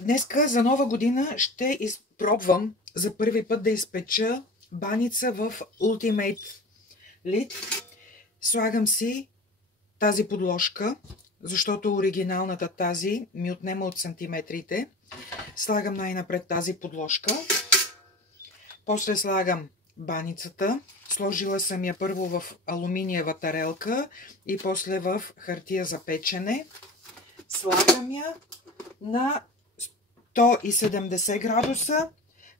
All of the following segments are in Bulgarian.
Днеска за нова година ще изпробвам за първи път да изпеча баница в Ultimate Lid. Слагам си тази подложка, защото оригиналната тази ми отнема от сантиметрите. Слагам най-напред тази подложка. После слагам баницата. Сложила съм я първо в алуминиева тарелка и после в хартия за печене. Слагам я на 170 градуса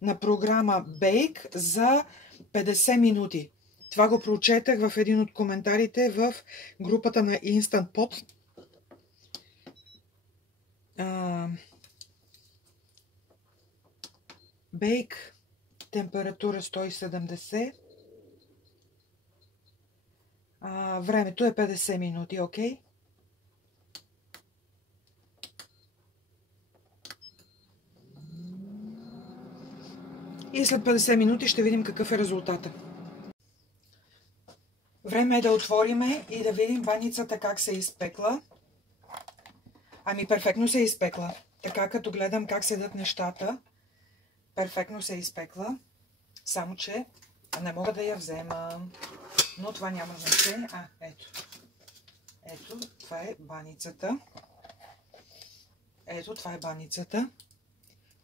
на програма Bake за 50 минути. Това го прочетах в един от коментарите в групата на Instant Pot. Bake, температура 170. Времето е 50 минути, окей? И след 50 минути ще видим какъв е резултата. Време е да отвориме и да видим баницата как се е изпекла. Ами перфектно се е изпекла. Така като гледам как седат нещата, перфектно се е изпекла. Само че не мога да я взема. Но това няма значение. Ето. Ето, това е баницата. Ето, това е баницата.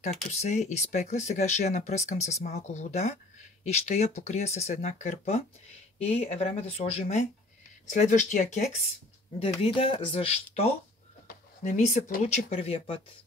Както се е изпекла, сега ще я напръскам с малко вода и ще я покрия с една кърпа. И е време да сложиме следващия кекс, да видя защо не ми се получи първия път.